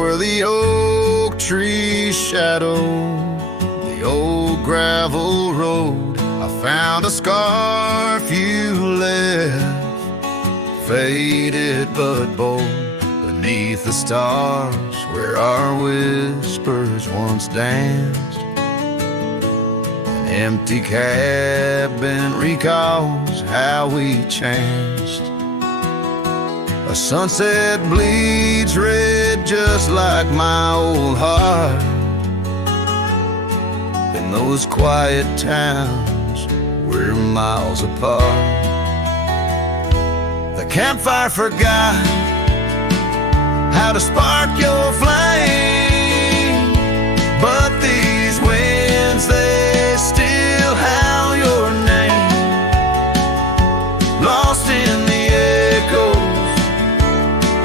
where the oak trees shadow the old gravel road. I found a scarf you left, faded but bold, beneath the stars where our whispers once danced. An empty cabin recalls how we changed. A sunset bleeds red just like my old heart. In those quiet towns we're miles apart. The campfire forgot how to spark your flame, but these winds, they still howl your name. Lost in the echoes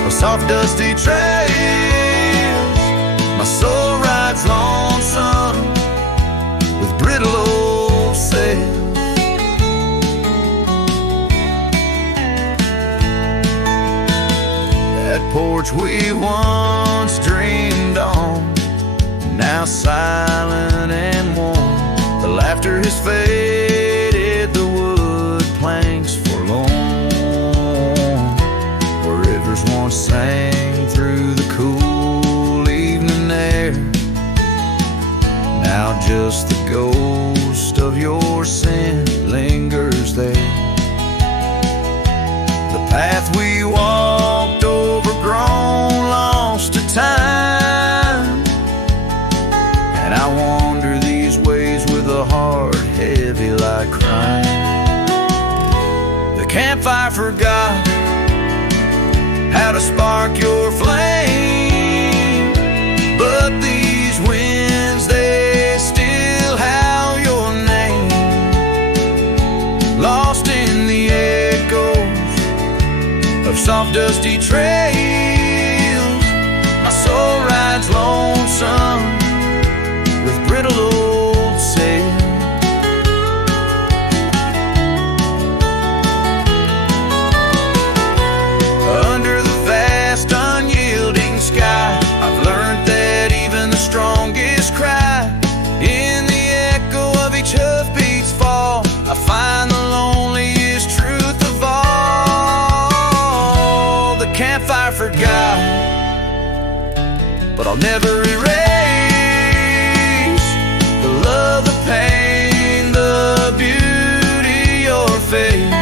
of soft dusty trails, my soul rides lonesome with brittle old sails. That porch we once dreamed on, now silent and warm. The laughter has faded, the wood planks forlorn. Where rivers once sang through the cool evening air, now just the ghost of your sin lingers there. The path we walked, overgrown, lost to time, and I wander these ways with a heart heavy like crime. The campfire forgot how to spark your flame, but these winds, they still howl your name. Lost in the echoes of soft dusty trails, my soul rides lonesome with brittle old sails. Under the vast unyielding sky, I've learned that even the strongest cry, in the echo of each hoofbeat's fall, I find the loneliest truth of all. The campfire forgot, but I'll never erase the love, the pain, the beauty, your face.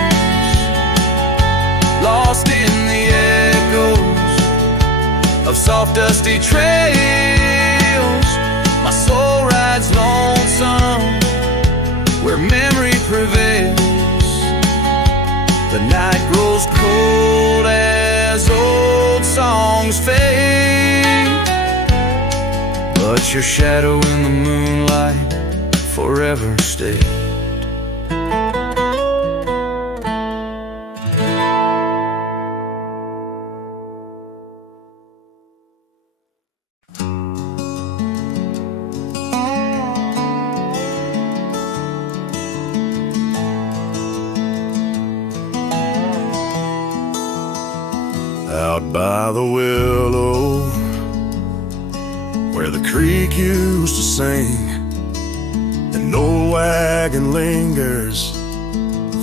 Lost in the echoes of soft dusty trails, my soul rides lonesome where memory prevails. The night grows cold as old songs fade, but your shadow in the moonlight forever stayed. Out by the willow, where the creek used to sing, an old wagon lingers,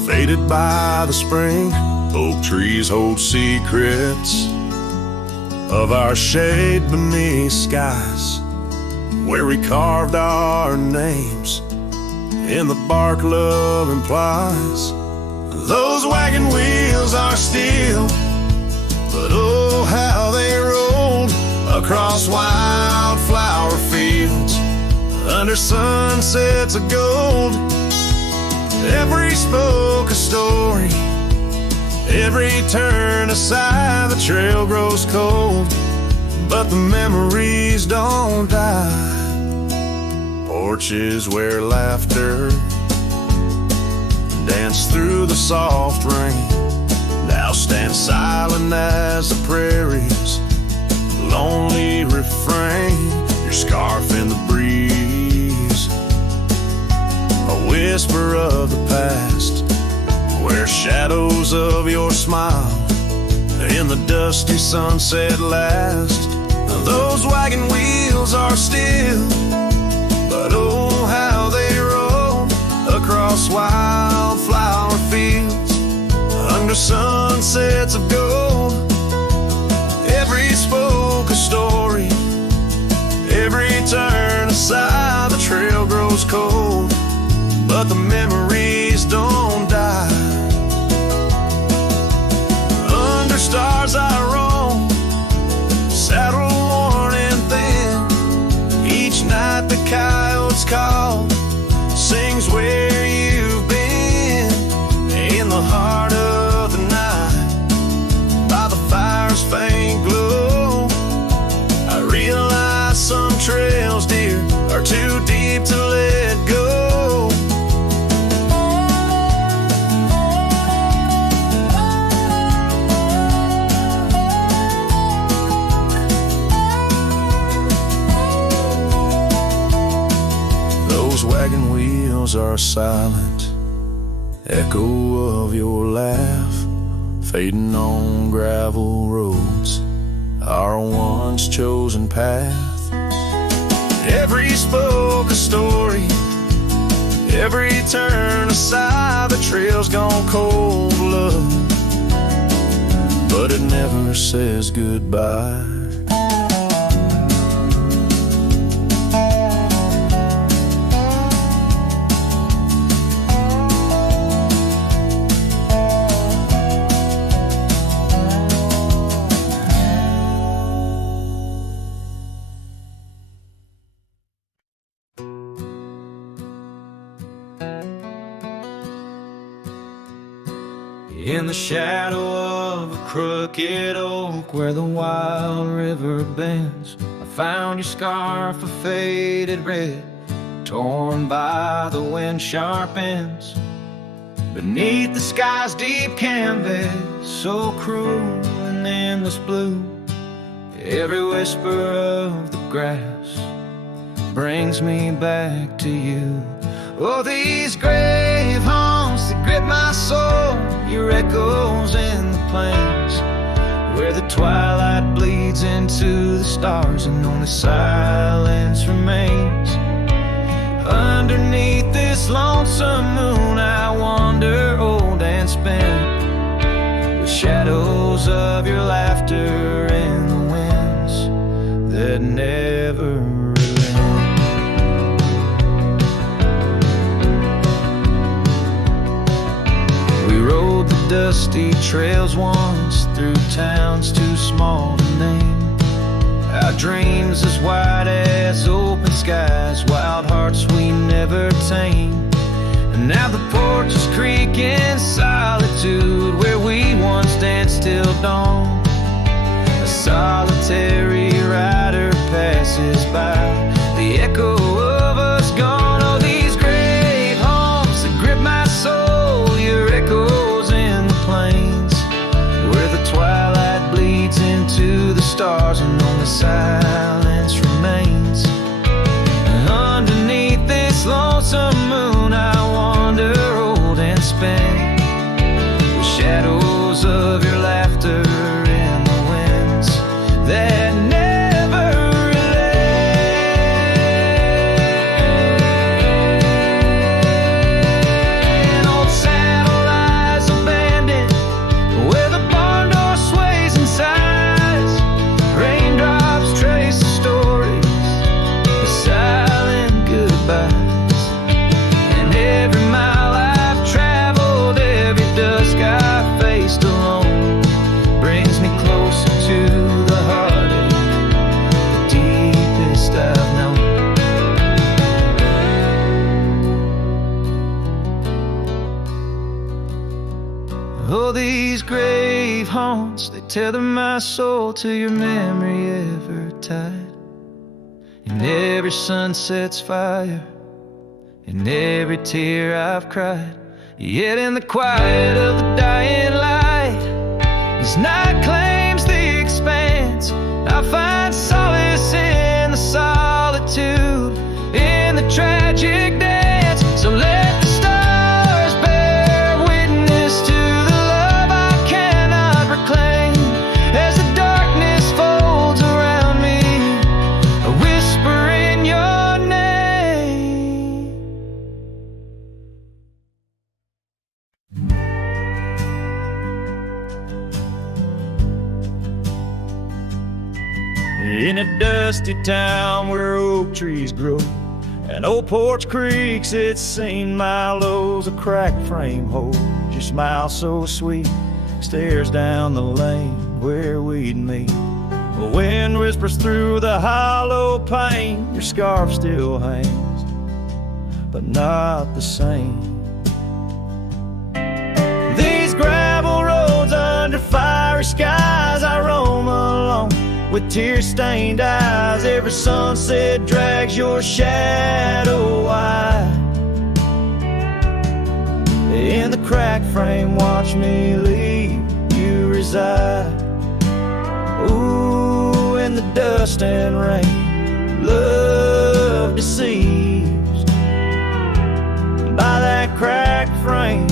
faded by the spring. Oak trees hold secrets of our shade beneath skies, where we carved our names in the bark love implies. Those wagon wheels are steel, but oh, how they rolled across wildflower fields under sunsets of gold. Every spoke a story, every turn aside, the trail grows cold, but the memories don't die. Porches where laughter danced through the soft rain now stand silent as the prairie's lonely refrain. Your scarf in the breeze, a whisper of the past, where shadows of your smile in the dusty sunset last. Those still, but oh, how they roll across wildflower fields under sunsets of gold. Every spoke a story, every turn aside, the trail grows cold, but the memories don't die. Under stars I roam, saddle worn and thin. Each night the coyotes call, sings where you've been. In the heart of the night, by the fire's faint glow, I realize some trails, dear, are too deep to let go. Those wagon wheels are a silent echo of your laugh, fading on gravel roads, our once chosen path. Every spoke a story, every turn aside, the trail's gone cold, love, but it never says goodbye. In the shadow of a crooked oak where the wild river bends, I found your scarf of faded red, torn by the wind sharp ends. Beneath the sky's deep canvas, so cruel and endless blue, every whisper of the grass brings me back to you. Oh, these grave haunts that grip my soul, your echoes in the plains, where the twilight bleeds into the stars and only silence remains. Underneath this lonesome moon I wander old and spent, with shadows of your laughter in the winds that never relent. We rode the dusty trails once through towns too small to name, our dreams as wide as open skies, wild hearts we never tame. And now the porches creak in solitude, where we once danced till dawn. A solitary rider passes by, the echo of us gone. Oh, these grave haunts that grip my soul, your echoes in the plains, where the twilight bleeds into the stars and only silence remains. And underneath this lonesome moon I wander old and spent, with shadows of your laughter in the winds that never relent. Old saddle lies abandoned, where the barn door sways and sighs, raindrops trace the stories of silent goodbyes. And every mile I've traveled, every dusk I've faced alone, brings me closer to the heartache, the deepest I've known. Oh, these grave haunts, they tether my soul to your memory ever tied. And every sunset's fire, and every tear I've cried. Yet in the quiet of the dying light, as night claims the expanse, I find solace in the solitude, in the tragic dance. So let the stars bear witness to the love I cannot reclaim, as the darkness folds around me, a whispering dusty town where oak trees grow, and old Porch Creek's its seen miles of cracked frame hold. Your smile so sweet stares down the lane where we'd meet. The wind whispers through the hollow pane. Your scarf still hangs, but not the same. These gravel roads under fiery skies, I roam alone with tear-stained eyes. Every sunset drags your shadow wide. In the cracked frame, watch me leave you reside. Ooh, in the dust and rain, love deceived by that cracked frame.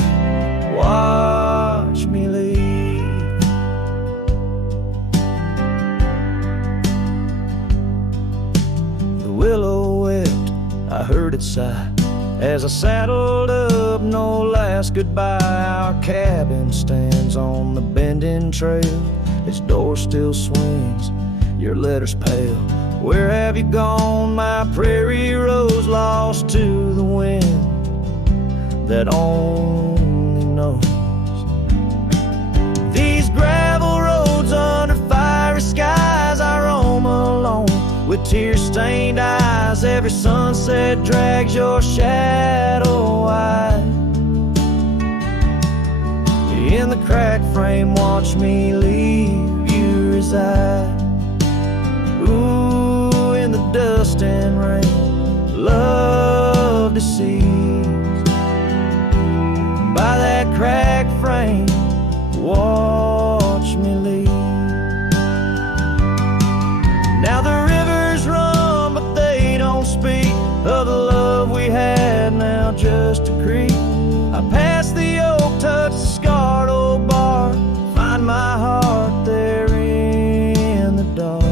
Watch me leave. The willow wept, I heard it sigh as I saddled up, no last goodbye. Our cabin stands on the bending trail, its door still swings, your letters pale. Where have you gone, my prairie rose, lost to the wind that only knows? These gravel roads under fiery skies, I roam alone with tear-stained eyes. Every sunset drags your shadow wide. In the cracked frame, watch me leave you reside. Ooh, in the dust and rain, love deceived by that cracked frame. Watch me leave. Now the rivers run, but they don't speak of the love we had, now just a creek. I pass the oak, touch the scarred old bar, find my heart there in the dark.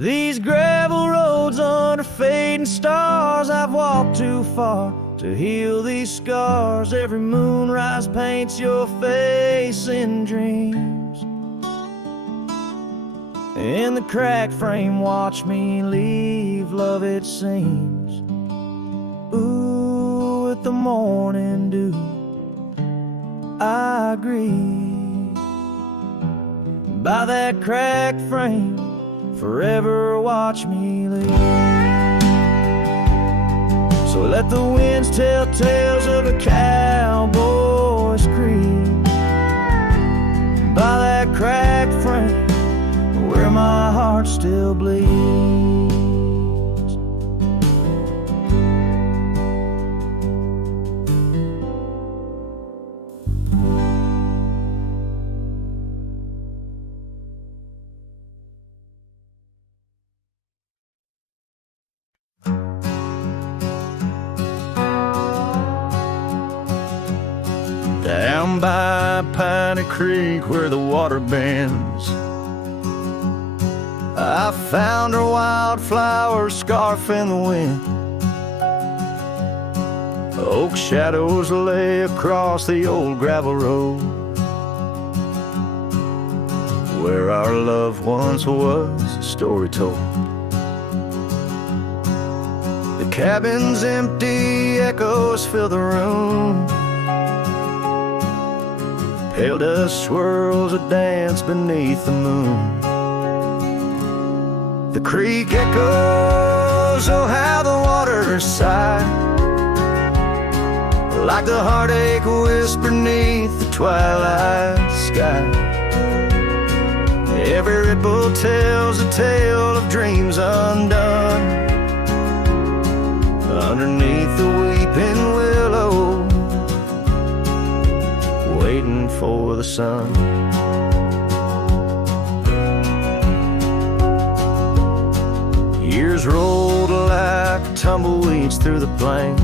These gravel roads under fading stars, I've walked too far to heal these scars. Every moonrise paints your face in dreams. In the cracked frame, watch me leave, love it seems. Ooh, with the morning dew, I grieve by that cracked frame. Forever watch me leave. So let the winds tell tales of a cowboy's creed by that cracked frame where my heart still bleeds. Down by Piney Creek where the water bends, I found her wildflower scarf in the wind. Oak shadows lay across the old gravel road where our love once was, a story told. The cabin's empty, echoes fill the room. Pale dust swirls a dance beneath the moon. The creek echoes, oh how the water sigh, like the heartache whisper beneath the twilight sky. Every ripple tells a tale of dreams undone underneath the weeping willow, waiting for the sun. Years rolled like tumbleweeds through the plains,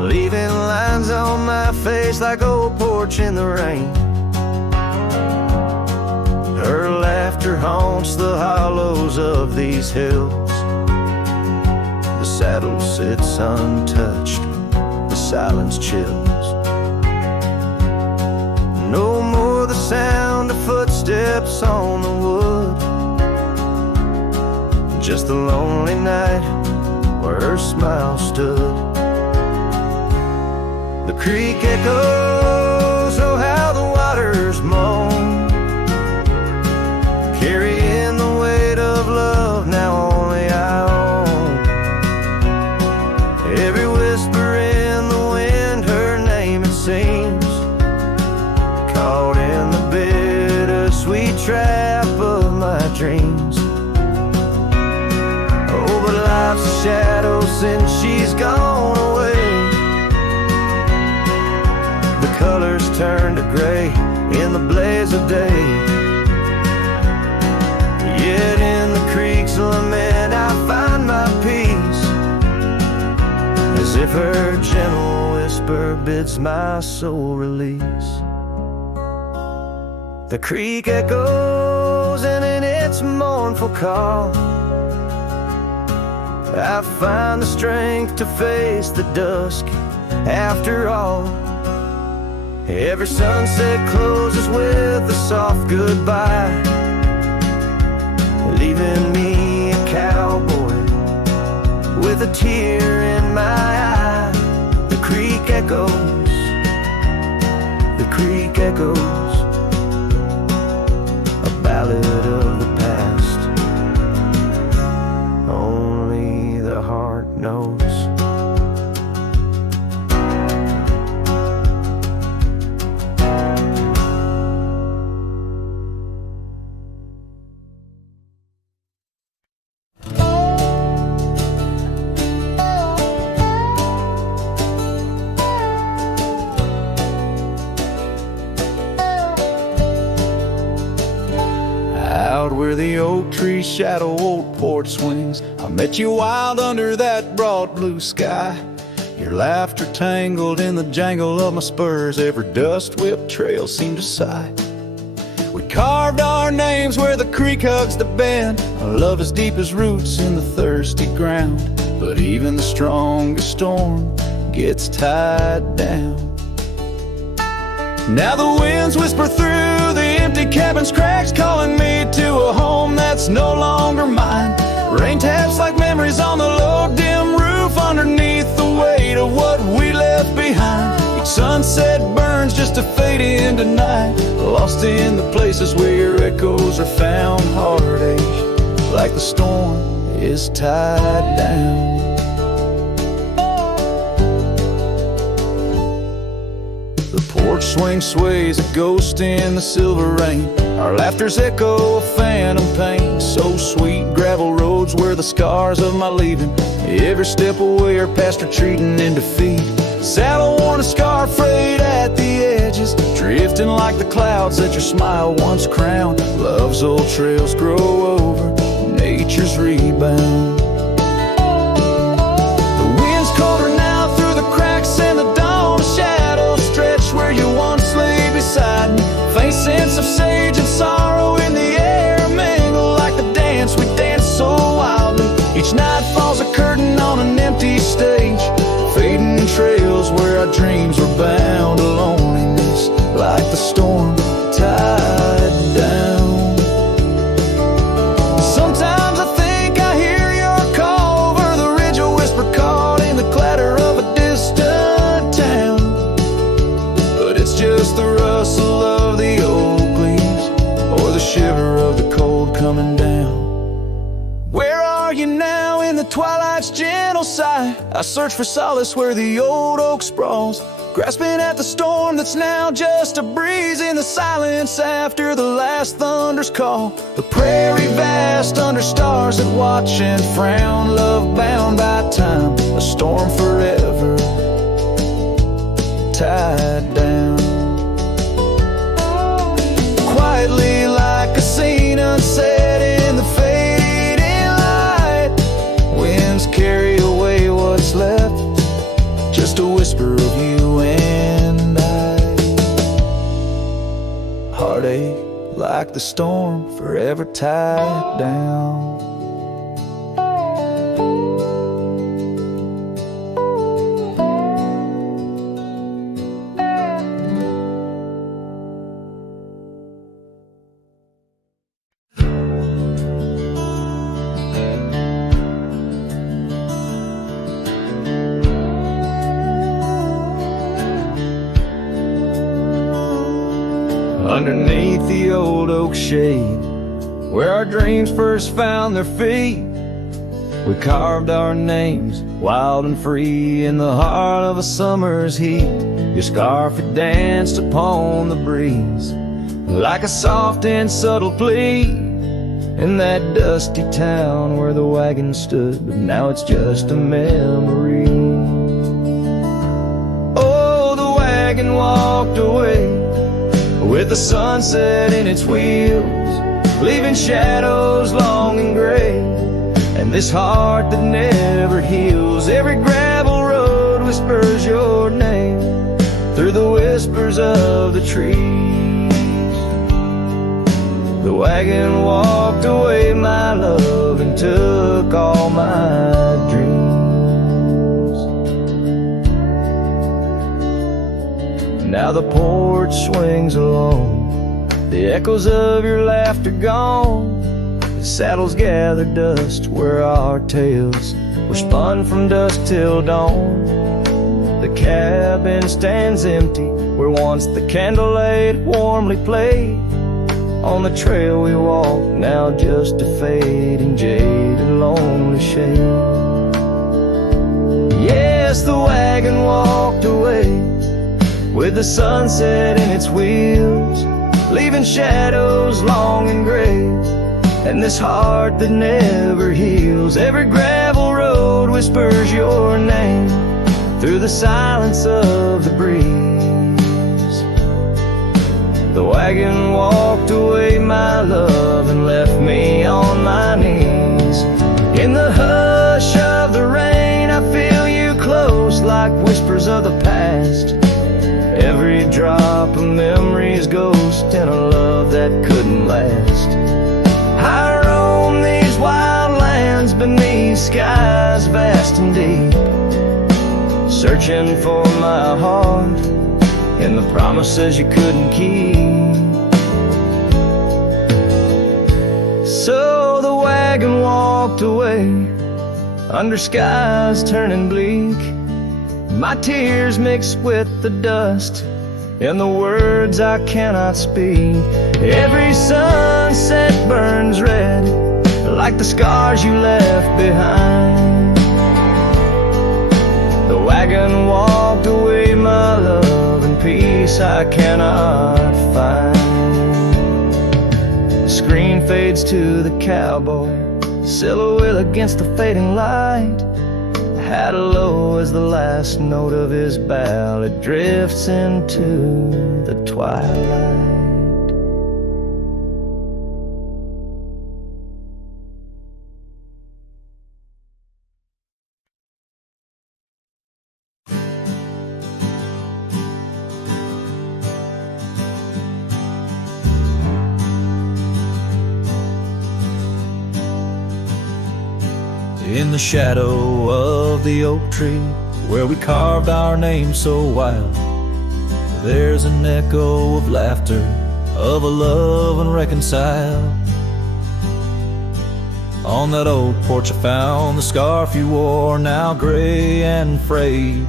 leaving lines on my face like old porch in the rain. Her laughter haunts the hollows of these hills. The saddle sits untouched, the silence chills. No more the sound footsteps on the wood. Just a lonely night where her smile stood. The creek echoes, oh how the waters moan, carrying the weight of love now only I own. Every whisper in the wind, her name it seems, caught in the bittersweet trap of my dreams. Oh, but life's a shadow since she's gone away. The colors turn to gray in the blaze of day. Yet in the creek's lament I find my peace, as if her gentle whisper bids my soul release. The creek echoes and in its mournful call I find the strength to face the dusk after all. Every sunset closes with a soft goodbye, leaving me a cowboy with a tear in my eye. The creek echoes, the creek echoes, a ballad of the past, only the heart knows. Where the oak tree shadow old porch swings, I met you wild under that broad blue sky. Your laughter tangled in the jangle of my spurs, every dust whipped trail seemed to sigh. We carved our names where the creek hugs the bend, our love as deep as roots in the thirsty ground. But even the strongest storm gets tied down. Now the winds whisper through the empty cabin's cracks, calling me to a home that's no longer mine. Rain taps like memories on the low dim roof, underneath the weight of what we left behind. Each sunset burns just to fade into night, lost in the places where your echoes are found. Heartache like the storm is tied down. The porch swing sways, a ghost in the silver rain. Our laughter's echo a phantom pain. So sweet, gravel roads were the scars of my leaving. Every step away are past retreating in defeat. Saddle worn, a scar frayed at the edges, drifting like the clouds that your smile once crowned. Love's old trails grow over nature's rebound. The wind's colder now through the cracks in the dawn. A shadow stretch where you once lay beside me. Faint sense of sage and sorrow in the air, mingle like the dance we danced so wildly. Each night falls a curtain on an empty stage, fading trails where our dreams were bound to loneliness, like the storm tied down. Sometimes I think I hear your call over the ridge, a whisper caught in the clatter of a distant town. But it's just the rustle of the oak leaves, or the shiver of the cold coming down. Where are you now in the twilight's gentle sigh? I search for solace where the old oak sprawls, grasping at the storm that's now just a breeze in the silence after the last thunder's call. The prairie vast under stars that watch and frown, love bound by time, a storm forever tied down. Quietly like a scene unset in the fading light, winds carry away what's left, just a whisper of you and I. Heartache like the storm forever tied down. old oak shade where our dreams first found their feet. We carved our names wild and free in the heart of a summer's heat. Your scarf had danced upon the breeze like a soft and subtle plea in that dusty town where the wagon stood, but now it's just a memory. Oh, the wagon walked away with the sunset in its wheels, leaving shadows long and gray, and this heart that never heals. Every gravel road whispers your name through the whispers of the trees. The wagon walked away, my love, and took all my dreams. Now the porch swings alone, the echoes of your laughter gone. The saddles gather dust where our tales were spun from dusk till dawn. The cabin stands empty where once the candlelight warmly played. On the trail we walk, now just a fading, jaded, lonely shade. Yes, the wagon walked away with the sunset in its wheels, leaving shadows long and gray, and this heart that never heals. Every gravel road whispers your name through the silence of the breeze. The wagon walked away, my love, and left me on my knees. In the hush of the rain, I feel you close like whispers of the past. Every drop of memory's ghost in a love that couldn't last. I roam these wild lands beneath skies vast and deep, searching for my heart and the promises you couldn't keep. So the wagon walked away under skies turning bleak. My tears mixed with the dust and the words I cannot speak. Every sunset burns red like the scars you left behind. The wagon walked away, my love, and peace I cannot find. The screen fades to the cowboy, silhouette against the fading light. Hat low as the last note of his ballad drifts into the twilight. In the shadow of the oak tree where we carved our names so wild, there's an echo of laughter, of a love unreconciled. On that old porch I found the scarf you wore, now gray and frayed.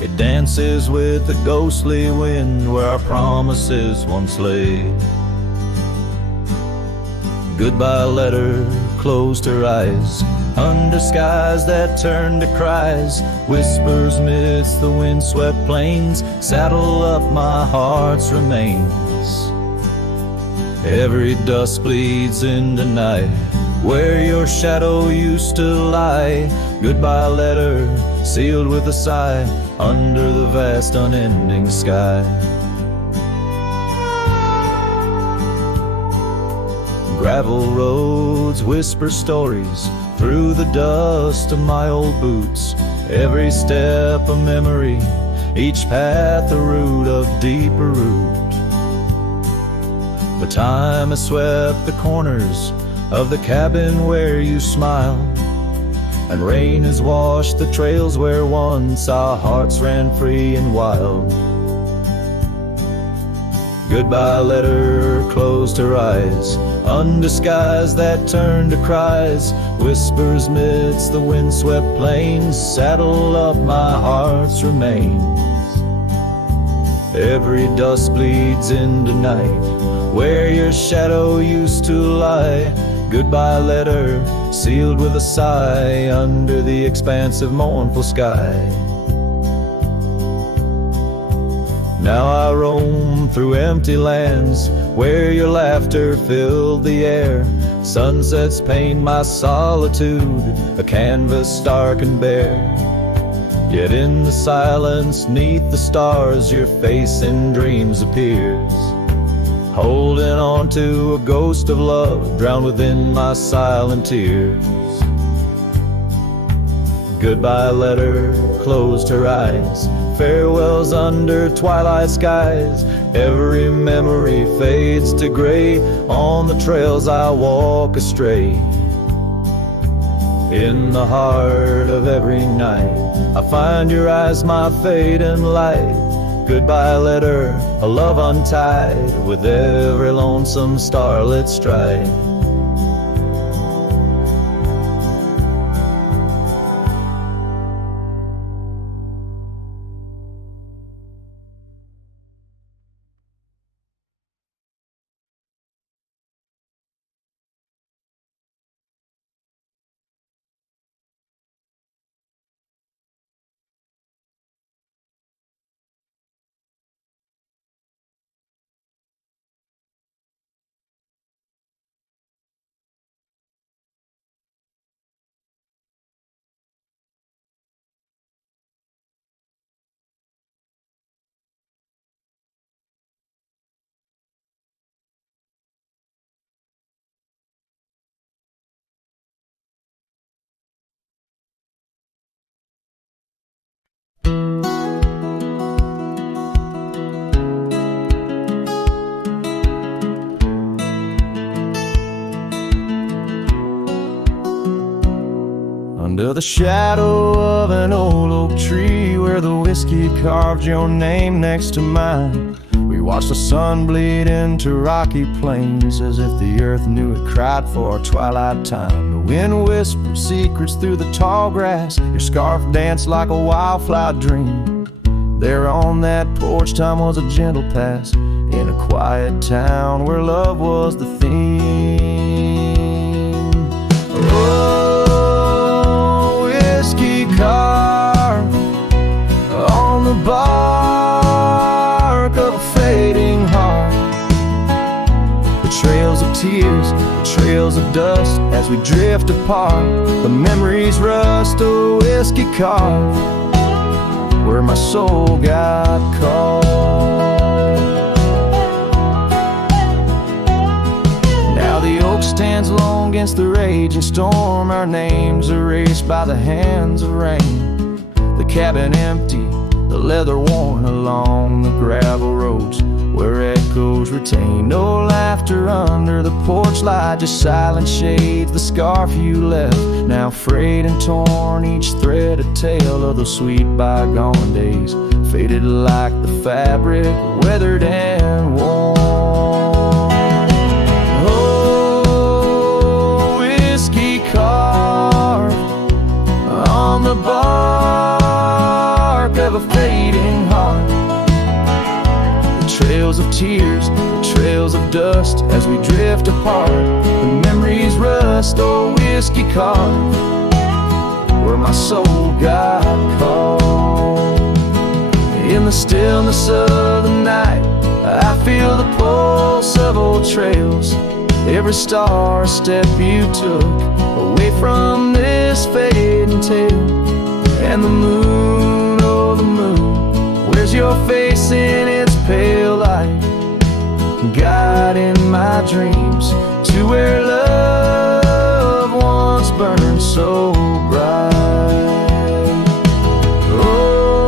It dances with the ghostly wind where our promises once lay. Goodbye letter closed her eyes under skies that turned to cries. Whispers midst the windswept plains, saddle up my heart's remains. Every dusk bleeds into night where your shadow used to lie. Goodbye letter sealed with a sigh under the vast unending sky. Gravel roads whisper stories through the dust of my old boots. Every step a memory, each path a root of deeper root. But time has swept the corners of the cabin where you smiled, and rain has washed the trails where once our hearts ran free and wild. Goodbye letter closed her eyes under skies that turned to cries. Whispers midst the windswept plains, saddle up my heart's remains. Every dusk bleeds into night where your shadow used to lie. Goodbye letter, sealed with a sigh, under the expansive mournful sky. Now I roam through empty lands, where your laughter filled the air. Sunsets paint my solitude, a canvas stark and bare. Yet in the silence, 'neath the stars, your face in dreams appears, holding on to a ghost of love, drowned within my silent tears. Goodbye letter closed her eyes, farewells under twilight skies. Every memory fades to gray, on the trails I walk astray. In the heart of every night, I find your eyes, my fading light. Goodbye letter, a love untied, with every lonesome starlit stride. Under the shadow of an old oak tree, where the whiskey carved your name next to mine, we watched the sun bleed into rocky plains, as if the earth knew it cried for our twilight time. The wind whispered secrets through the tall grass, your scarf danced like a wildflower dream. There on that porch, time was a gentle pass, in a quiet town where love was the theme. Oh, whiskey carved on the bark of a fading heart. The trails of tears, the trails of dust, as we drift apart. The memories rust, a whiskey carved where my soul got caught. Now the oak stands long against the raging storm, our names erased by the hands of rain. The cabin empty, the leather worn along the gravel roads, where echoes retain no laughter under the porch light, just silent shades, the scarf you left, now frayed and torn, each thread a tale of the sweet bygone days, faded like the fabric, weathered and worn. Oh, whiskey carved on the bark of a fading heart. Trails of tears, the trails of dust, as we drift apart. The memories rust, oh, whiskey carved where my soul got caught. In the stillness of the night, I feel the pulse of old trails, every star a step you took away from this fading tale. And the moon, oh the moon, where's your face in its pale light, guiding my dreams to where love once burned so bright.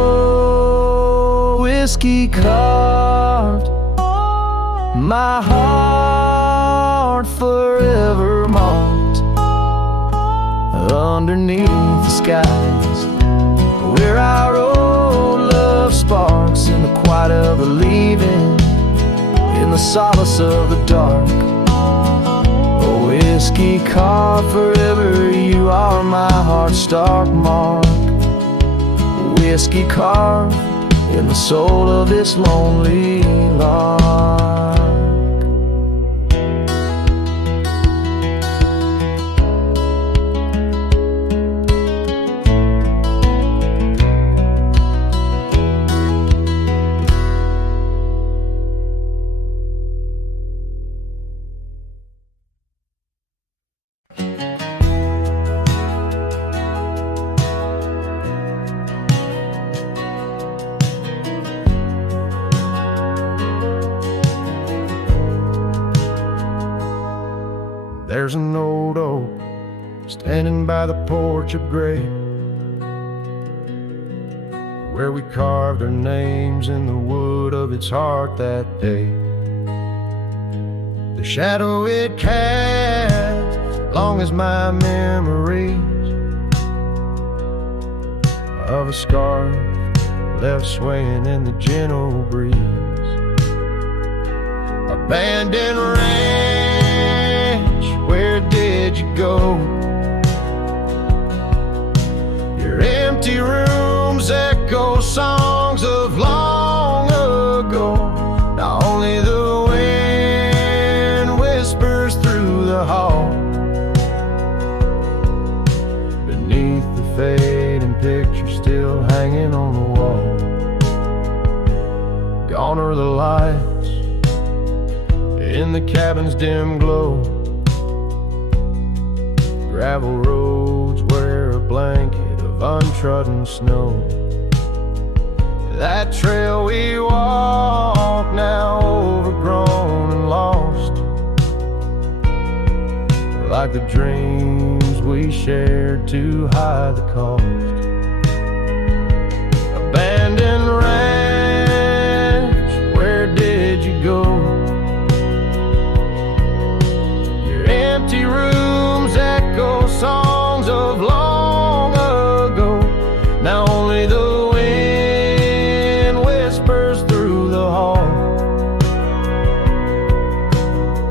Oh, whiskey carved my heart, forever marked underneath the skies, where our old love sparks in the quiet of the leaving, in the solace of the dark. Oh, whiskey carved forever, you are my heart's stark mark. Whiskey carved in the soul of this lonely lark. There's an old oak standing by the porch of gray, where we carved our names in the wood of its heart that day. The shadow it casts, long as my memories of a scarf left swaying in the gentle breeze. Abandoned ranch, where did you go? Your empty rooms echo songs of long ago. Now only the wind whispers through the hall. Beneath the fading picture still hanging on the wall. Gone are the lights in the cabin's dim glow. Gravel roads wear a blanket of untrodden snow. That trail we walk, now overgrown and lost, like the dreams we shared to hide the cost. Abandoned ranch, where did you go? Your empty rooms echo songs of long ago. Now only the wind whispers through the hall.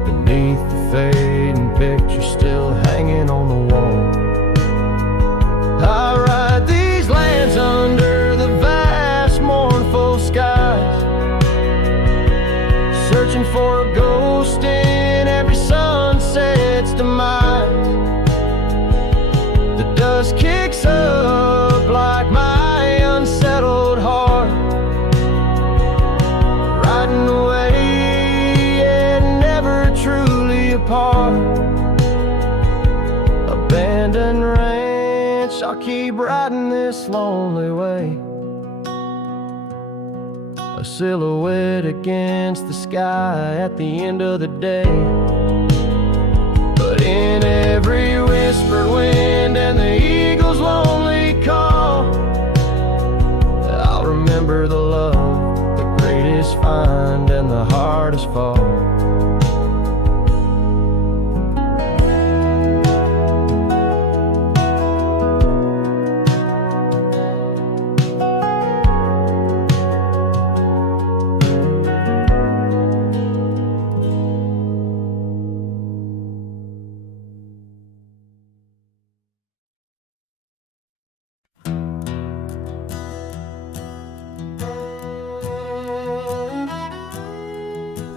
Beneath the fading picture still hanging on the wall. I ride these lands under the vast mournful skies, searching for a ghost in every sunset's demise. The dust kicks up like my unsettled heart, riding away and never truly apart. Abandoned ranch, I'll keep riding this lonely way, a silhouette against the sky at the end of the day. But in every whispered wind and the eagle's lonely call, I'll remember the love, the greatest find and the hardest fall.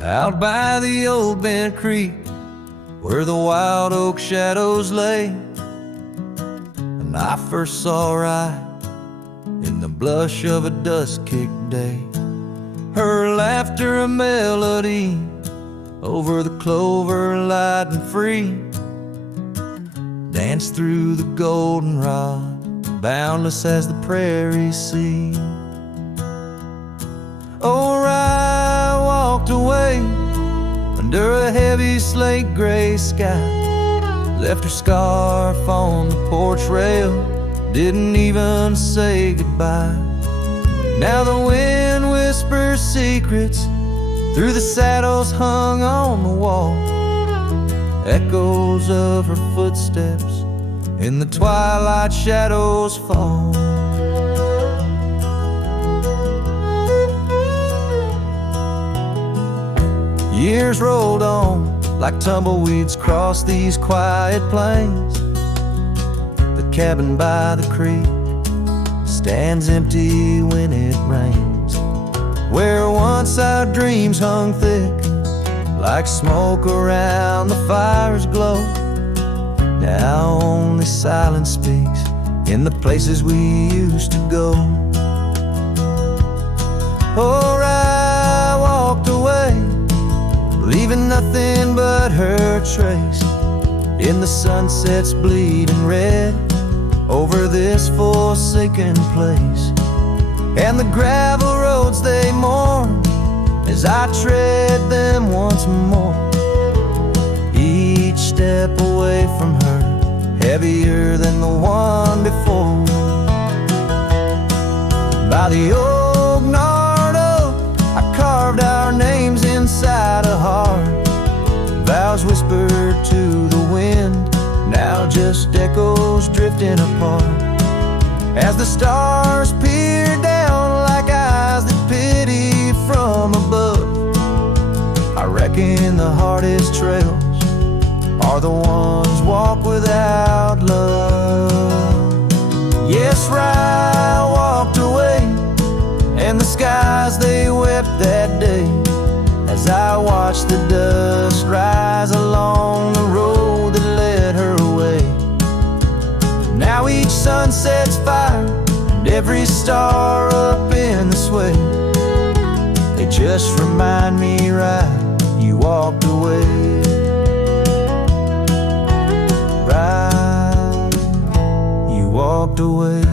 Out by the old bent creek, where the wild oak shadows lay, and I first saw Rye in the blush of a dust-kicked day. Her laughter a melody over the clover, light and free, danced through the goldenrod, boundless as the prairie sea. Oh, Rye walked away under a heavy slate gray sky, left her scarf on the porch rail, didn't even say goodbye. Now the wind whispers secrets through the saddles hung on the wall, echoes of her footsteps in the twilight shadows fall. Years rolled on like tumbleweeds across these quiet plains. The cabin by the creek stands empty when it rains, where once our dreams hung thick like smoke around the fire's glow. Now only silence speaks in the places we used to go. Oh, I walked away, leaving nothing but her trace in the sunset's bleeding red over this forsaken place. And the gravel roads they mourn as I tread them once more, each step away from her, heavier than the one before. By the oak gnarled oak, I carved our names inside a heart. Vows whispered to the wind, now just echoes drifting apart. As the stars peer down like eyes that pity from above, I reckon the hardest trails are the ones walked without love. Yes, Rye walked away, and the skies they wept that day, as I watched the dust rise along the road that led her away. Now each sunset's fire, and every star up in the sway, they just remind me, Rye, you walked away. Rye, you walked away.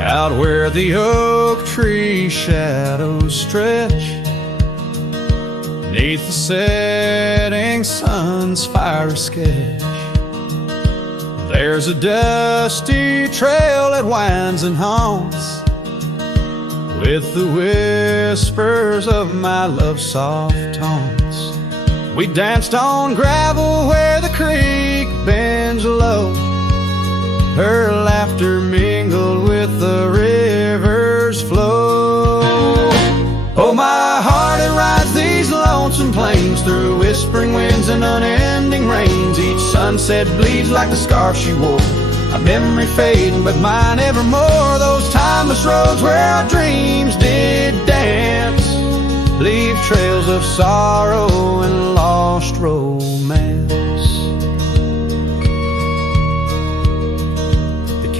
Out where the oak tree shadows stretch, neath the setting sun's fire sketch, there's a dusty trail that winds and haunts with the whispers of my love's soft taunts. We danced on gravel where the creek bends low, her laughter mingled with the river's flow. Oh, my heart, it rides these lonesome plains through whispering winds and unending rains. Each sunset bleeds like the scarf she wore, a memory fading but mine evermore. Those timeless roads where our dreams did dance leave trails of sorrow and lost romance.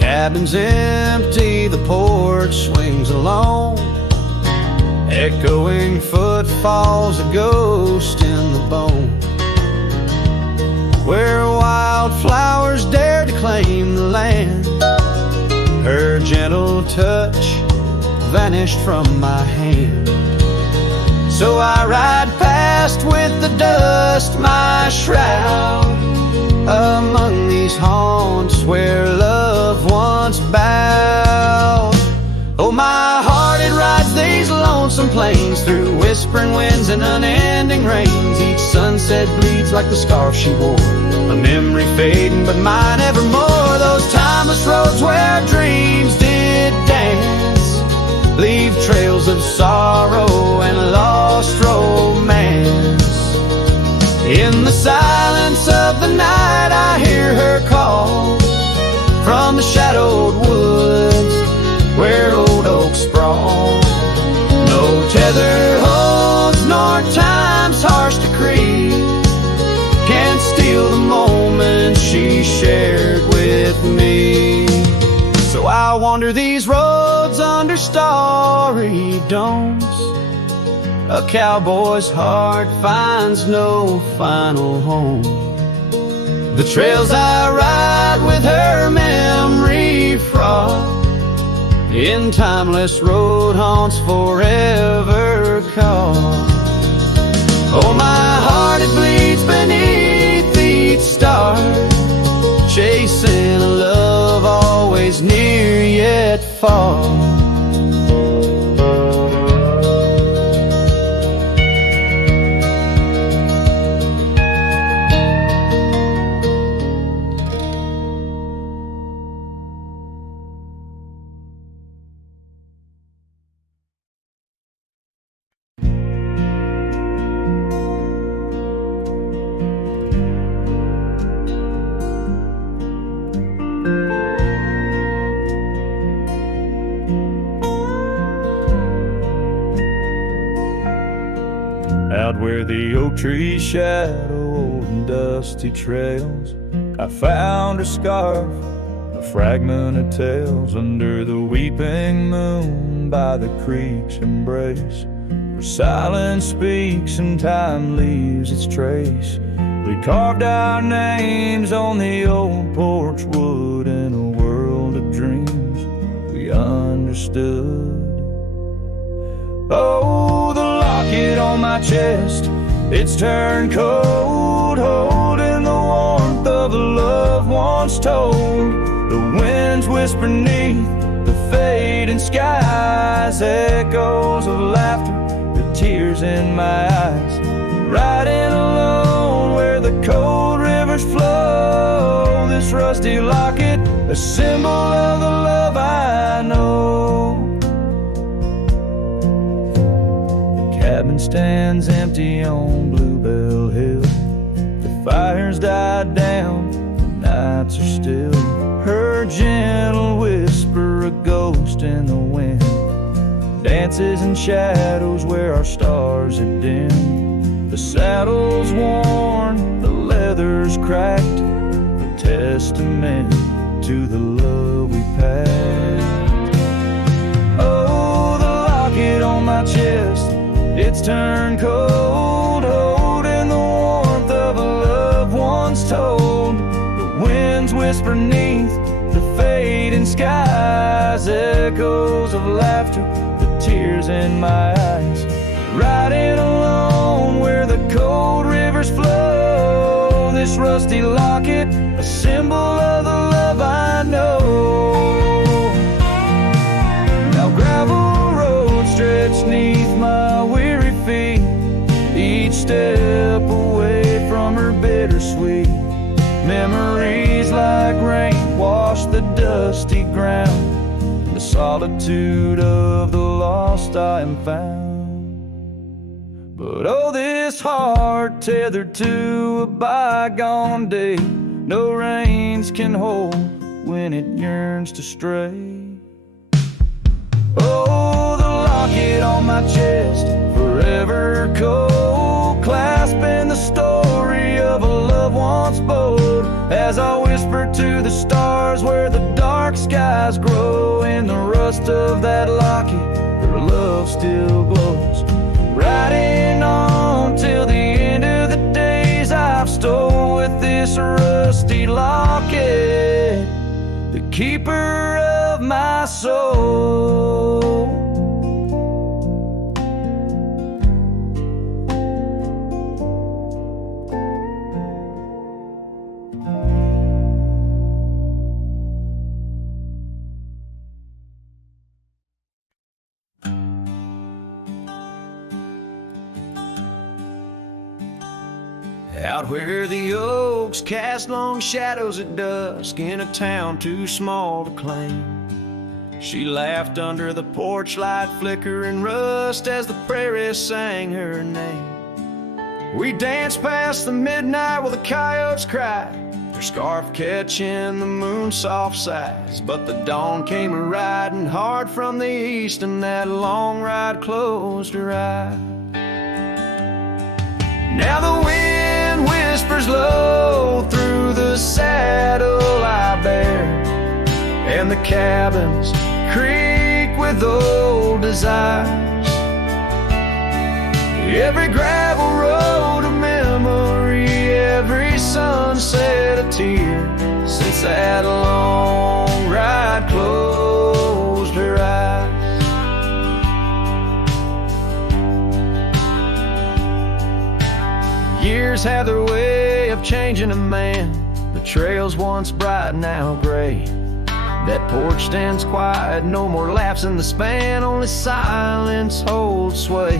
Cabin's empty, the porch swings alone, echoing footfalls, a ghost in the bone. Where wildflowers dare to claim the land, her gentle touch vanished from my hand. So I ride past with the dust my shroud, among these haunts where love once bowed. Oh, my heart, it rides these lonesome plains through whispering winds and unending rains. Each sunset bleeds like the scarf she wore, a memory fading but mine evermore. Those timeless roads where our dreams did dance leave trails of sorrow and lost romance. In the silence of the night I hear her call from the shadowed woods where old oaks sprawl. No tether holds nor time's harsh decree can steal the moment she shared with me. So I wander these roads under starry domes, a cowboy's heart finds no final home. The trails I ride with her memory fraught, in timeless road haunts forever caught. Oh, my heart, it bleeds beneath each star, chasing a love always near yet far. Out where the oak tree shadow dusty trails. I found her scarf, a fragment of tales, under the weeping moon by the creek's embrace, where silence speaks and time leaves its trace. We carved our names on the old porch wood. In a world of dreams we understood. Oh, the locket on my chest, it's turned cold, holding the warmth of a love once told. The winds whisper neath the fading skies, echoes of laughter, the tears in my eyes. Riding alone where the cold rivers flow, this rusty locket, a symbol of the love I know. The cabin stands empty on Bluebell Hill. The fire's died down, the nights are still. Her gentle whisper, a ghost in the wind, dances in shadows where our stars are dim. The saddle's worn, the leather's cracked, a testament to the love we packed. Oh, the locket on my chest, it's turned cold, holding the warmth of a love once told. The winds whisper neath the fading skies, echoes of laughter, the tears in my eyes. Riding alone where the cold rivers flow, this rusty locket, a symbol of the love I know. Now gravel roads stretch neath my weary feet, each step away from her bittersweet. Memories like rain wash the dusty ground, in the solitude of the lost I am found. But oh, this heart tethered to a bygone day, no reins can hold when it yearns to stray. Oh, the locket on my chest, forever cold, clasping the story of a love once bold. As I whisper to the stars where the dark skies grow, in the rust of that locket, her love still glows. Riding on till the end of the days I've stole with this rusty locket, the keeper of my soul. Out where the oaks cast long shadows at dusk, in a town too small to claim, she laughed under the porch light flicker and rust as the prairie sang her name. We danced past the midnight while the coyotes cried, their scarf catching the moon's soft sighs. But the dawn came a-riding hard from the east, and that long ride closed her eyes. Now the wind whispers low through the saddle I bear, and the cabins creak with old desires. Every gravel road a memory, every sunset a tear, since that long ride closed her eyes. Years have their way of changing a man. The trails once bright, now gray. That porch stands quiet, no more laughs in the span, only silence holds sway.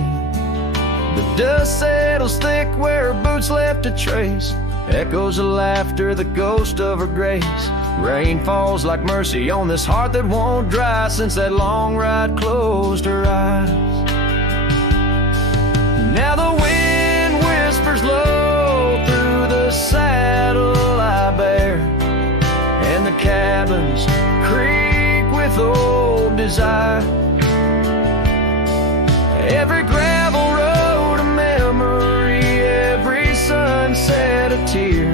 The dust settles thick where her boots left a trace, echoes of laughter, the ghost of her grace. Rain falls like mercy on this heart that won't dry, since that long ride closed her eyes. Now the wind whispers low through the saddle I bear, and the cabins creak with old desire. Every gravel road a memory, every sunset a tear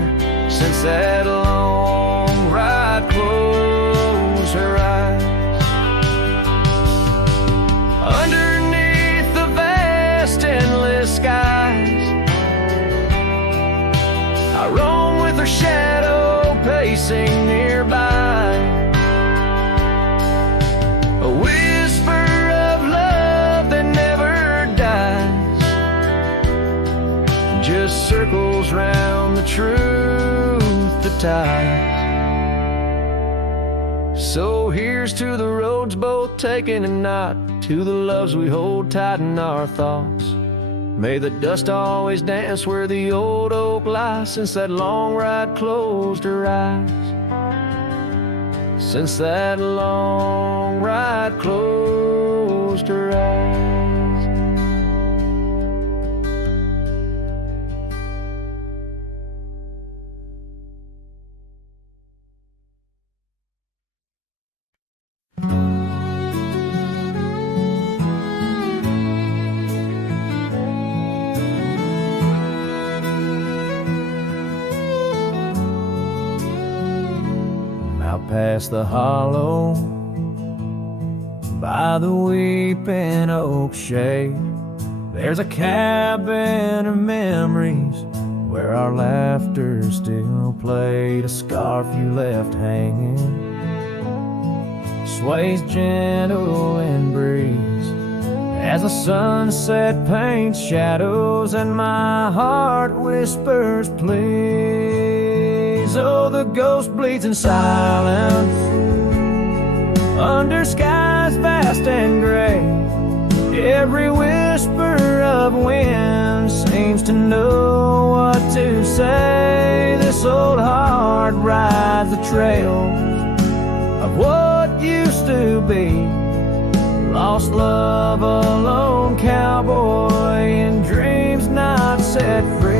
since that long ride closed her eyes. Underneath the vast endless skies, I roam with her shadow pacing nearby. A whisper of love that never dies, just circles round the truth that ties. So here's to the roads both taken and not, to the loves we hold tight in our thoughts. May the dust always dance where the old oak lies, since that long ride closed her eyes. Since that long ride closed her eyes. Past the hollow, by the weeping oak shade, there's a cabin of memories where our laughter still played. A scarf you left hanging sways gentle in breeze as the sunset paints shadows and my heart whispers please. Oh, the ghost bleeds in silence under skies vast and gray. Every whisper of wind seems to know what to say. This old heart rides the trails of what used to be. Lost love, a lone cowboy in dreams not set free.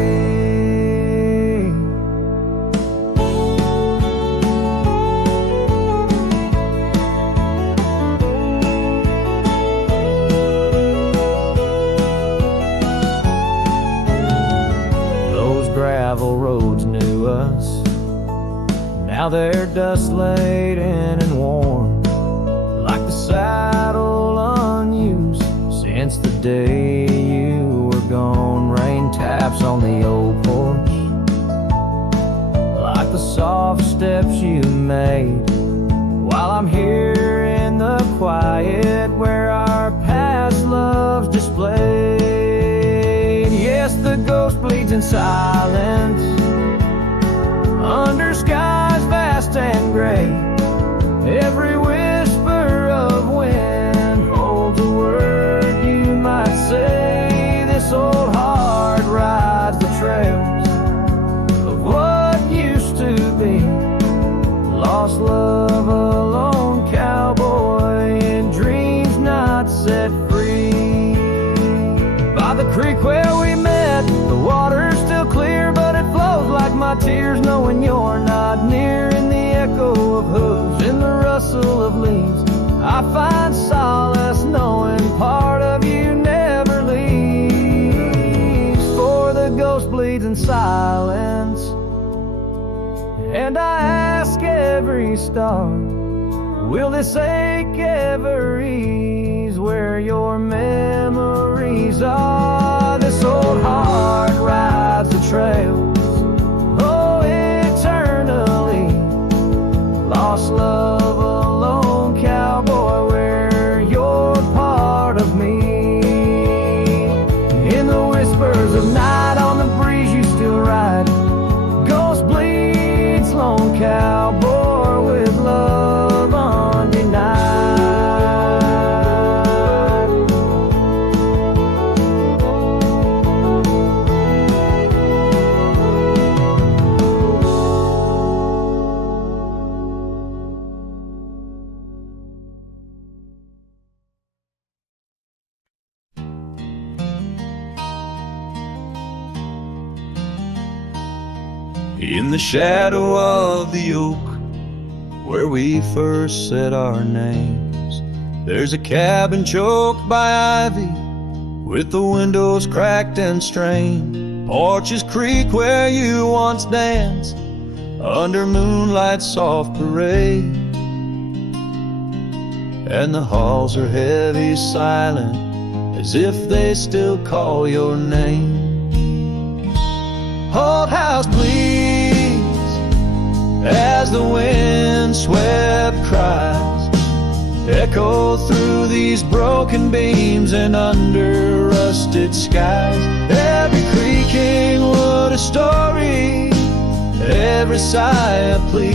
Gravel roads knew us, now they're dust laden and worn, like the saddle unused since the day you were gone. Rain taps on the old porch like the soft steps you made, while I'm here in the quiet where our past loves displayed. Yes, the ghost bleeds in silence under skies vast and gray. Every whisper of wind holds a word you might say. This old heart rides the trails of what used to be. Lost love, a lone cowboy in dreams not set free. By the creek where we met, the water's still clear, but it flows like my tears knowing you're not near. In the echo of hooves, in the rustle of leaves, I find solace knowing part of you never leaves. For the ghost bleeds in silence, and I ask every star, will this ache ever ease where your memories are? This old heart rides the trails, oh, eternally. Lost love, a lone cowboy, where you're part of me. In the whispers of night, on the breeze you still ride. Ghost bleeds, lone cowboy with love undenied. In the shadow of the oak where we first said our names, there's a cabin choked by ivy with the windows cracked and strained. Porches Creek where you once danced under moonlight's soft parade, and the halls are heavy, silent, as if they still call your name. Old house bleeds as the wind-swept cries echo through these broken beams and under rusted skies. Every creaking wood a story, every sigh a plea.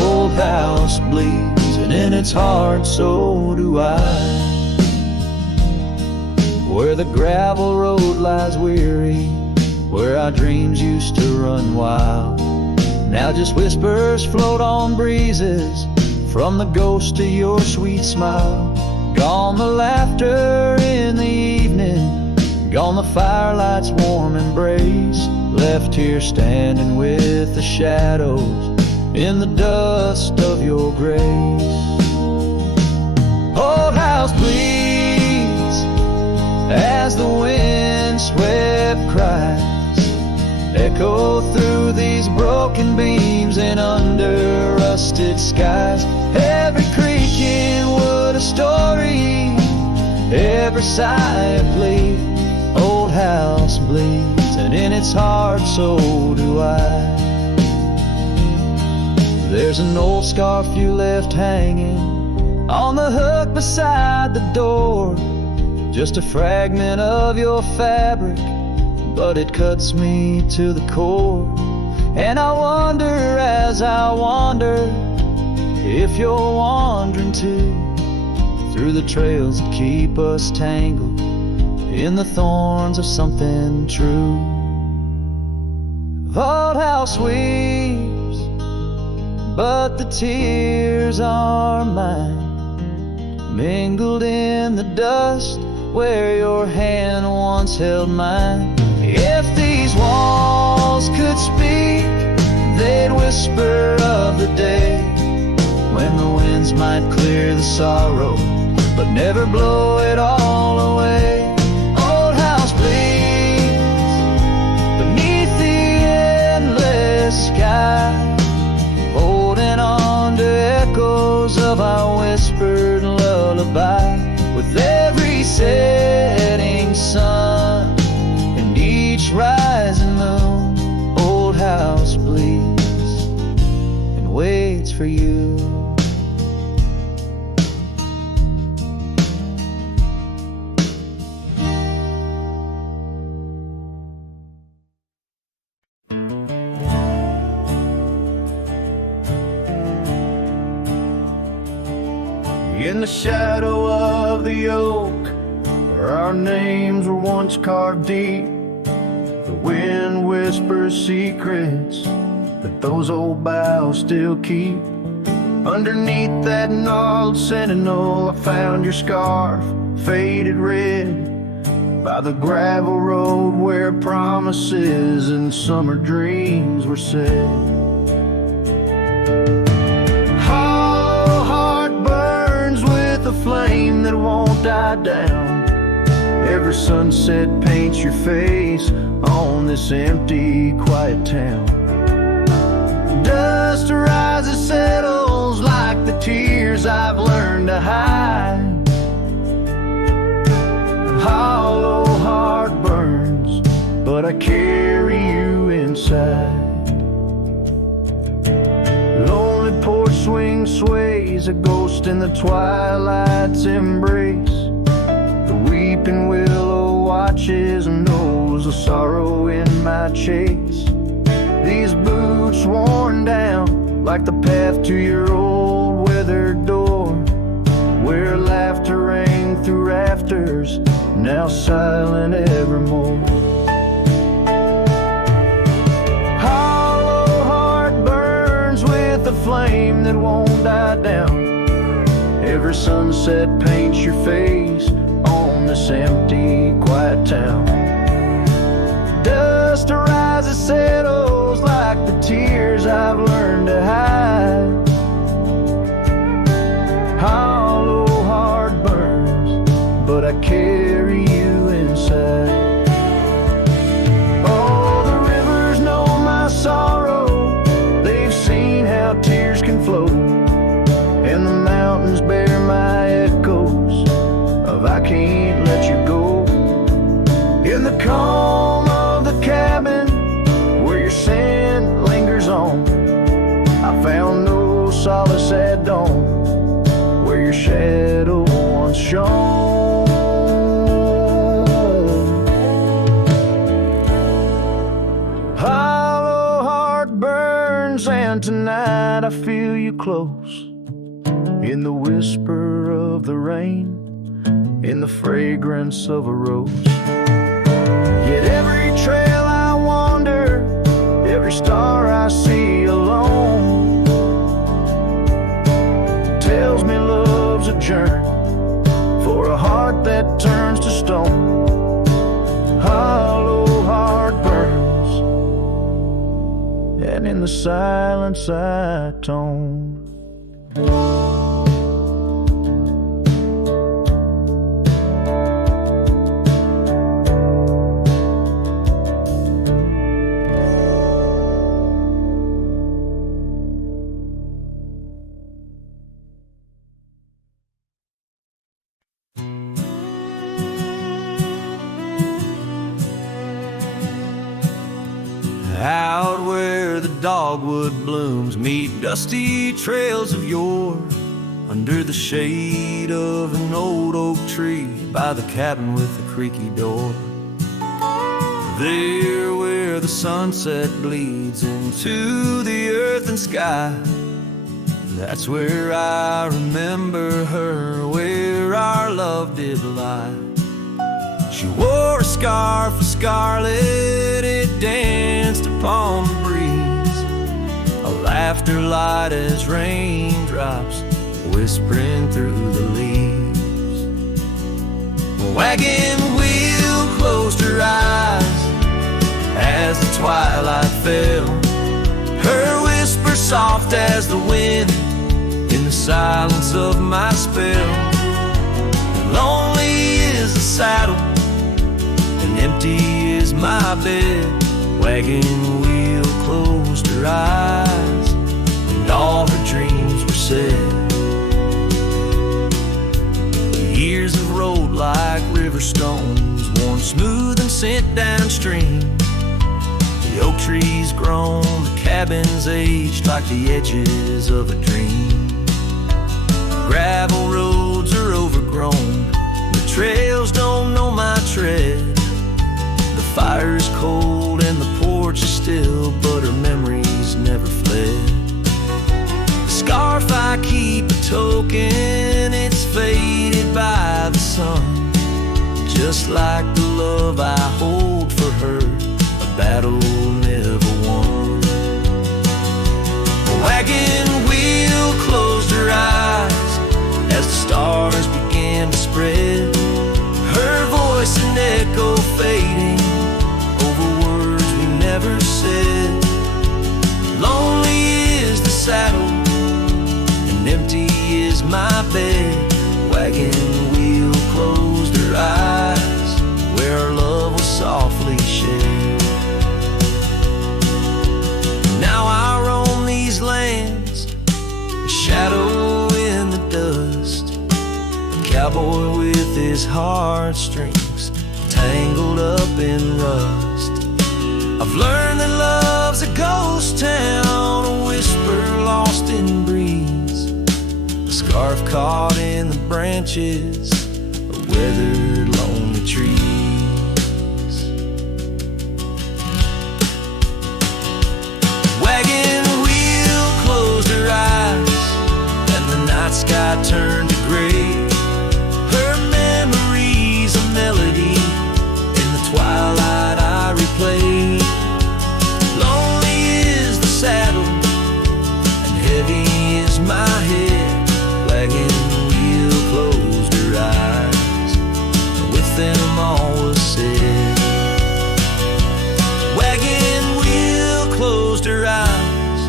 Old house bleeds, and in its heart so do I. Where the gravel road lies weary, where our dreams used to run wild, now just whispers float on breezes from the ghost of your sweet smile. Gone the laughter in the evening, gone the firelight's warm embrace, left here standing with the shadows in the dust of your grace. Old house bleeds as the wind-swept cries echo through these broken beams and under rusted skies. Every creaking wood a story, every sigh a plea. Old house bleeds, and in its heart so do I. There's an old scarf you left hanging on the hook beside the door, just a fragment of your fabric, but it cuts me to the core. And I wonder as I wander if you're wandering too, through the trails that keep us tangled in the thorns of something true. Old house weeps, but the tears are mine, mingled in the dust where your hand once held mine. If these walls could speak, they'd whisper of the day when the winds might clear the sorrow, but never blow it all away. Old house bleeds beneath the endless sky, holding on to echoes of our whispered lullaby. With every setting sun and each rising moon, old house bleeds and waits for you. In the shadow of the oak, where our names were once carved deep, the wind whispers secrets that those old boughs still keep. Underneath that gnarled sentinel, I found your scarf, faded red, by the gravel road where promises and summer dreams were said. A flame that won't die down. Every sunset paints your face on this empty, quiet town. Dust rises, settles like the tears I've learned to hide. Hollow heart burns, but I carry you inside. Lonely porch swing sways, a ghost in the twilight's embrace. The weeping willow watches and knows the sorrow in my chase. These boots worn down like the path to your old weathered door, where laughter rang through rafters, now silent evermore. The flame that won't die down. Every sunset paints your face on this empty, quiet town. Dust rises, settles like the tears I've learned to hide. Hollow heart burns, but I carry you inside. Oh, burns, and tonight I feel you close, in the whisper of the rain, in the fragrance of a rose. Yet every trail I wander, every star I see alone, tells me love's a journey for a heart that turns to stone. Hollow heart burns, and in the silence I tone. Out where the dogwood blooms meet dusty trails of yore, under the shade of an old oak tree by the cabin with the creaky door. There where the sunset bleeds into the earth and sky, that's where I remember her, where our love did lie. She wore a scarf of scarlet, it danced upon the breeze, a laughter light as raindrops whispering through the leaves. A wagon wheel closed her eyes as the twilight fell, her whisper soft as the wind in the silence of my spell. Lonely is the saddle, empty is my bed. Wagon wheel closed her eyes, and all her dreams were said. The years have rolled like river stones, worn smooth and sent downstream. The oak trees grown, the cabins aged like the edges of a dream. Gravel roads are overgrown, the trails don't know my tread. The fire's cold and the porch is still, but her memories never fled. The scarf I keep a token, it's faded by the sun, just like the love I hold for her, a battle never won. The wagon wheel closed her eyes as the stars began to spread, her voice an echo fading over words we never said. Lonely is the saddle, and empty is my bed. Wagon wheel closed her eyes where our love was softly shared. Now I roam these lands, a shadow in the dust, a cowboy with his heartstrings tangled up in rust. I've learned that love's a ghost town, a whisper lost in breeze, a scarf caught in the branches of weathered lonely trees. Wagon wheel closed her eyes and the night sky turned to gray, her memories a melody in the twilight I replay. Lonely is the saddle, and heavy is my head. Wagon wheel closed her eyes, and with them all was said. Wagon wheel closed her eyes,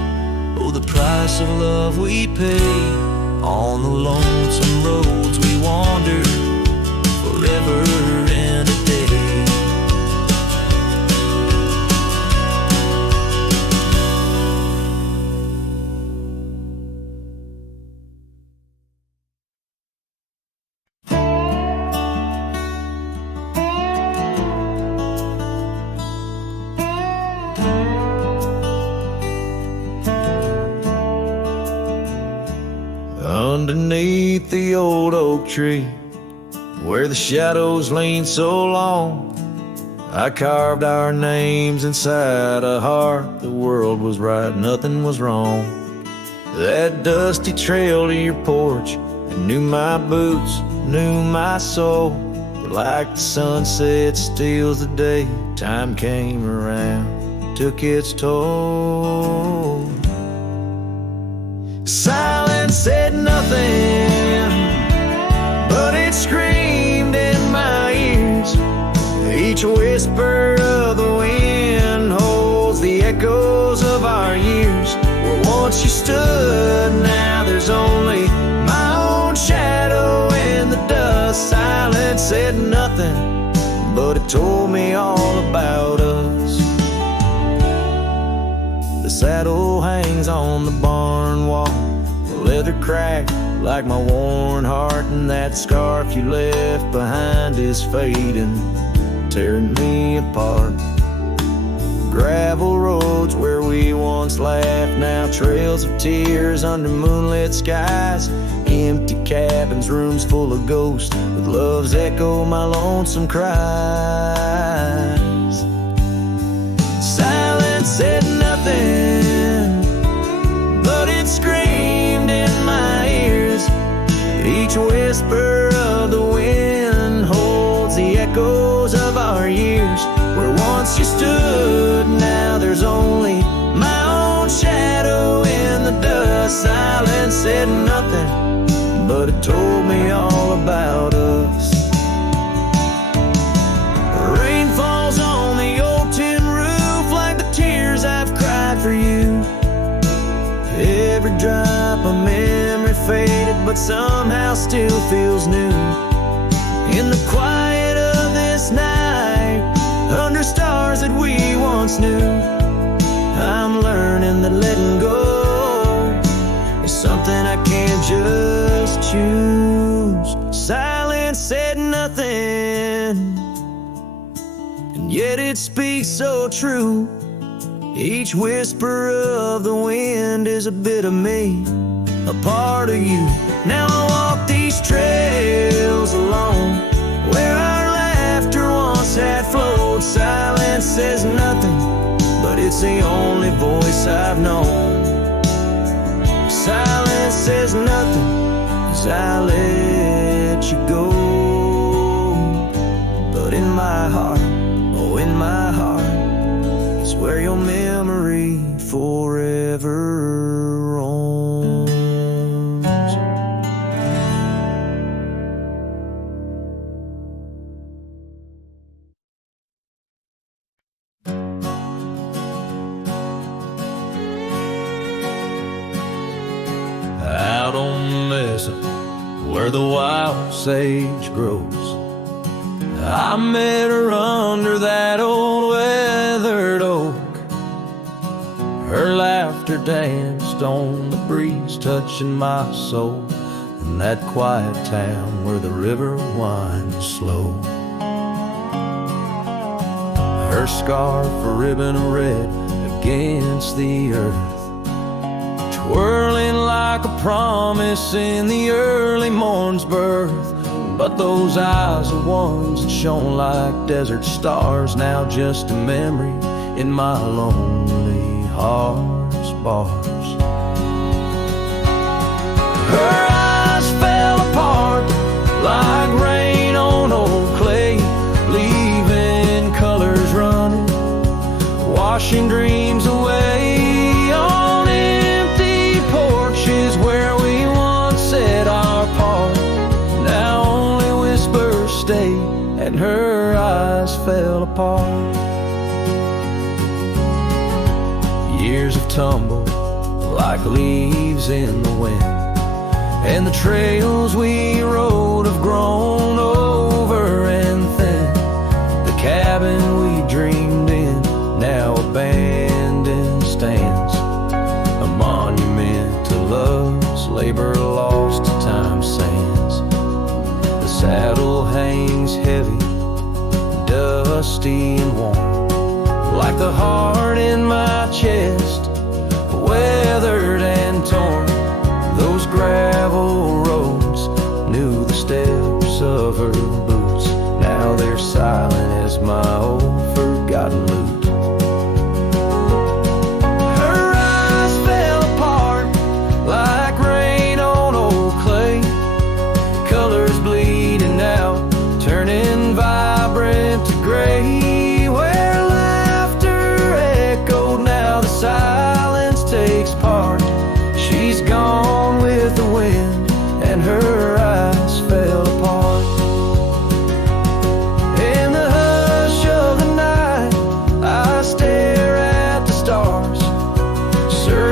oh, the price of love we pay. On the lonesome roads we wander, forever and a day. Underneath the old oak tree, where the shadows lean so long, I carved our names inside a heart. The world was right, nothing was wrong. That dusty trail to your porch, it knew my boots, knew my soul. But like the sunset steals the day, time came around, took its toll. Silence said nothing, but it screamed in my ears. Each whisper of the wind holds the echoes of our years. Where once you stood, now there's only my own shadow in the dust. Silence said nothing, but it told me all about us. The saddle hangs on the barn wall, the leather cracked like my worn heart, and that scarf you left behind is fading, tearing me apart. Gravel roads where we once laughed, now trails of tears under moonlit skies. Empty cabins, rooms full of ghosts, with love's echo, my lonesome cries. Silence said nothing, but it screamed in my ears. Each whisper of the wind holds the echoes of our years. Where once you stood, now there's only my own shadow in the dust. Silence said nothing, but it told me all about us. Rain falls on the old tin roof like the tears I've cried for you. Every drop of memory faded, but somehow still feels new. In the quiet of this night, under stars that we once knew, I'm learning that letting go is something I can't just choose. Silence said nothing, and yet it speaks so true. Each whisper of the wind is a bit of me, a part of you. Now I walk these trails alone, where our laughter once had flowed. Silence says nothing, but it's the only voice I've known. Silence says nothing as I let you go. But in my heart, oh in my heart, is where your memory forever roams. Out on the mesa, where the wild sage grows, I met her under that old weathered oak. Her laughter danced on the breeze, touching my soul in that quiet town where the river winds slow. Her scarf a ribbon of red against the earth, twirling like a promise in the early morn's birth. But those eyes are ones that shone like desert stars, now just a memory in my lonely heart's bars. Her eyes fell apart like rain on old clay, leaving colors running, washing dreams away. On empty porches where we once said our part, now only whispers stay, and her eyes fell apart. Years have tumbled like leaves in the wind, and the trails we rode have grown over and thin. The cabin we dreamed in, now abandoned, stands a monument to love's labor lost to time's sands. The saddle hangs heavy, dusty and warm, like the heart in my chest, weathered and torn. Those gravel roads knew the steps of her boots, now they're silent as my old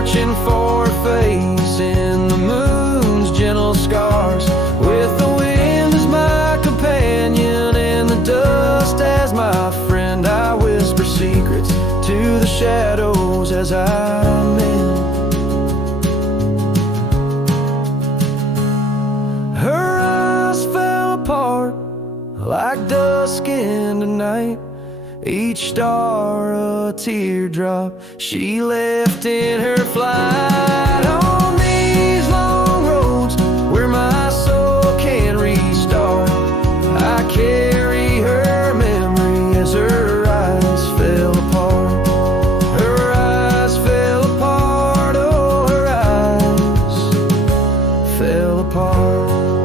reaching for a face in the moon's gentle scars. With the wind as my companion and the dust as my friend, I whisper secrets to the shadows as I mend. Her eyes fell apart like dusk in the night, each star a teardrop she left in her flight. On these long roads where my soul can't restart, I carry her memory as her eyes fell apart. Her eyes fell apart, oh, her eyes fell apart.